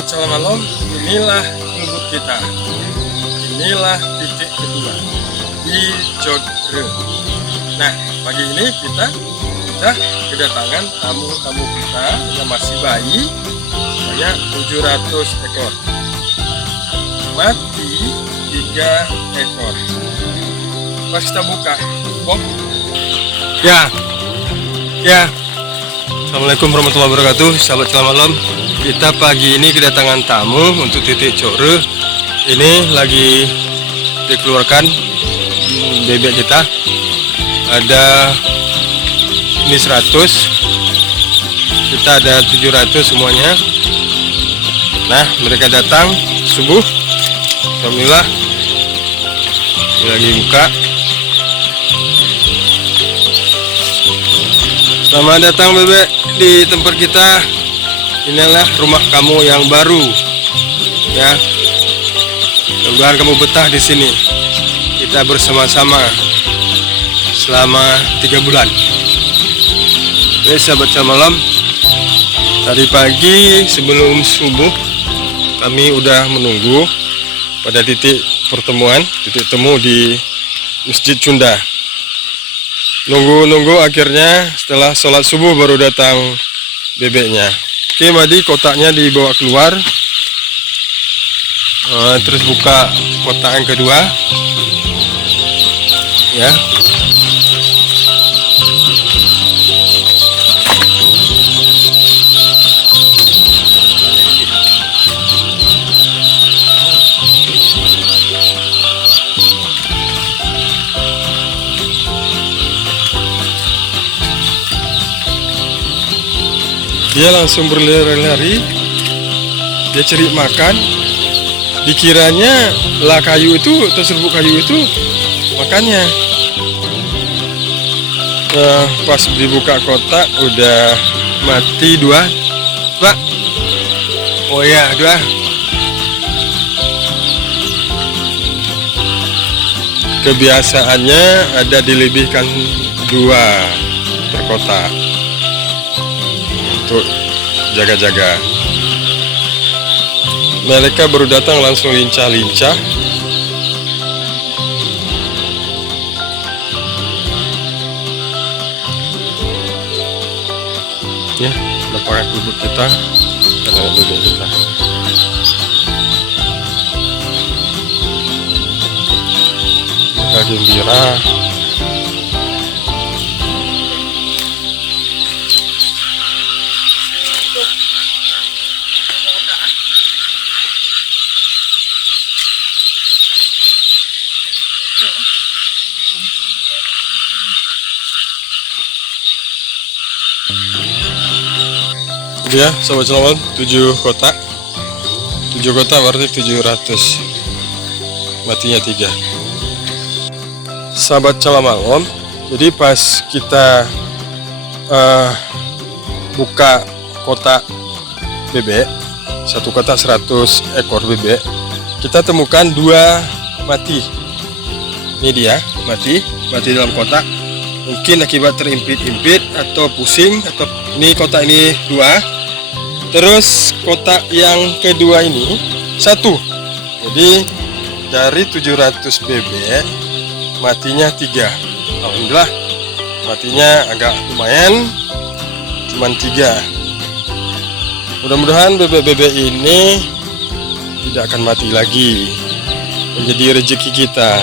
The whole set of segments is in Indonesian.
Selamat malam, inilah gubuk kita. Inilah titik kedua di Jogre. Nah, pagi ini kita sudah kedatangan tamu-tamu kita yang masih bayi, banyak 700 ekor. Mati 3 ekor. Pas kita buka, Bob. Ya. Assalamualaikum warahmatullahi wabarakatuh, sahabat selamat malam. Kita pagi ini kedatangan tamu untuk titik Jogre. Ini lagi dikeluarkan bebek kita. Ada ini 100, kita ada 700 semuanya. Nah, mereka datang subuh. Alhamdulillah, ini lagi buka. Selamat datang bebek di tempat kita. Inilah rumah kamu yang baru, ya. Mudah-mudahan kamu betah di sini. Kita bersama-sama selama 3 bulan. Oke, sahabat selamat malam. Tadi pagi sebelum subuh kami udah menunggu pada titik pertemuan, titik temu di Masjid Cunda. Nunggu akhirnya setelah sholat subuh baru datang bebeknya. Oke, Madi kotaknya dibawa keluar. Terus buka kotak yang kedua, ya. Dia langsung berlari-lari, dia cari makan. Dikiranya lah kayu itu atau serbuk kayu itu makannya. Pas dibuka kotak udah mati 2, Pak. Oh ya, 2. Kebiasaannya ada dilebihkan 2 per kotak untuk jaga-jaga. Mereka baru datang langsung lincah-lincah. Ya, lapangan gubuk kita dan anak bebek kita. Mereka gembira. Ya, sahabat selamat, 7 kotak. 7 kotak berarti 700. Matinya 3. Sahabat selamat malam. Jadi pas kita buka kotak bebek, 1 kotak 100 ekor bebek, kita temukan 2 mati. Ini dia, mati dalam kotak. Mungkin akibat terimpit-impit atau pusing, atau ini kotak ini 2. Terus kotak yang kedua ini 1. Jadi dari 700 bebek matinya 3. Alhamdulillah, matinya agak lumayan, cuman 3. Mudah-mudahan bebek-bebek ini tidak akan mati lagi, menjadi rezeki kita.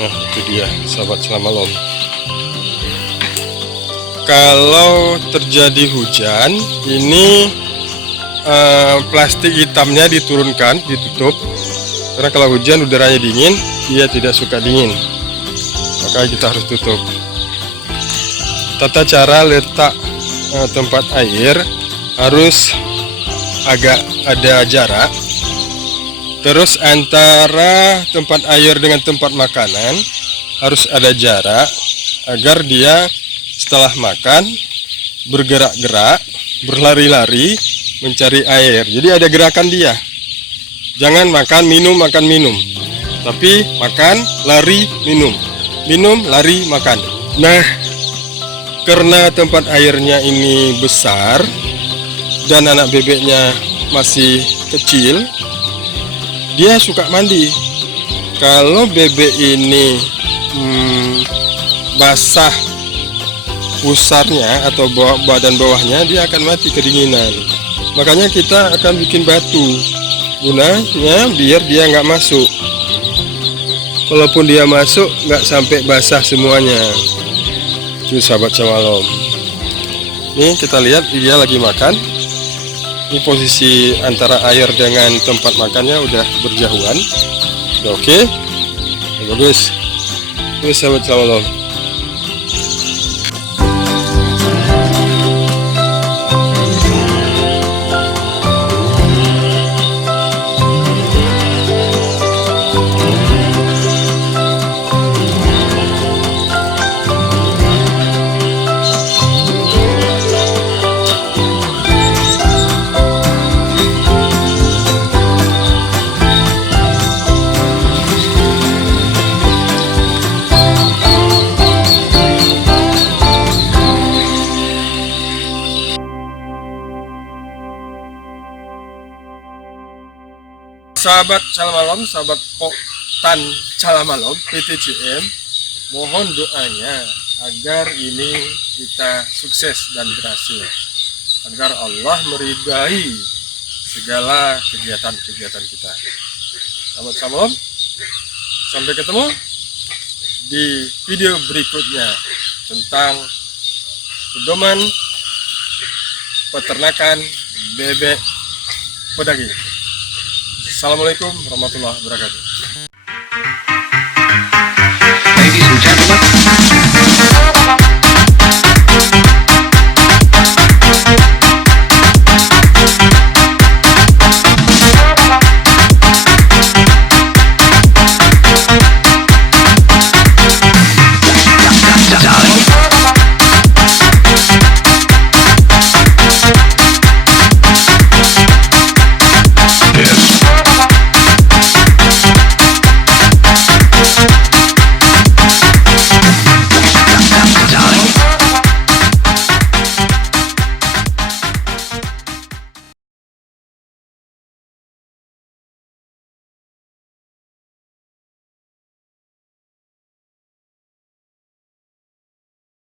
Nah, itu dia sahabat selamat malam. Kalau terjadi hujan, ini plastik hitamnya diturunkan, ditutup. Karena kalau hujan udaranya dingin, dia tidak suka dingin, maka kita harus tutup. Tata cara letak tempat air harus agak ada jarak. Terus antara tempat air dengan tempat makanan harus ada jarak agar dia setelah makan bergerak-gerak, berlari-lari mencari air. Jadi ada gerakan dia. Jangan makan minum, tapi makan, lari, minum, lari, makan. Nah, karena tempat airnya ini besar, dan anak bebeknya masih kecil, dia suka mandi. Kalau bebek ini basah pusarnya atau badan bawahnya, dia akan mati kedinginan. Makanya kita akan bikin batu gunanya biar dia nggak masuk. Kalaupun dia masuk, nggak sampai basah semuanya. Itu sahabat Samalom. Nih kita lihat dia lagi makan. Ini posisi antara air dengan tempat makannya udah berjauhan. Udah oke. Bagus. Ini sahabat Samalom. Sahabat Calamalom, sahabat Poktan Calamalom PTCM, mohon doanya agar ini kita sukses dan berhasil, agar Allah meridai segala kegiatan-kegiatan kita. Sahabat Calamalom, sampai ketemu di video berikutnya tentang pedoman peternakan bebek pedaging. Assalamualaikum warahmatullahi wabarakatuh.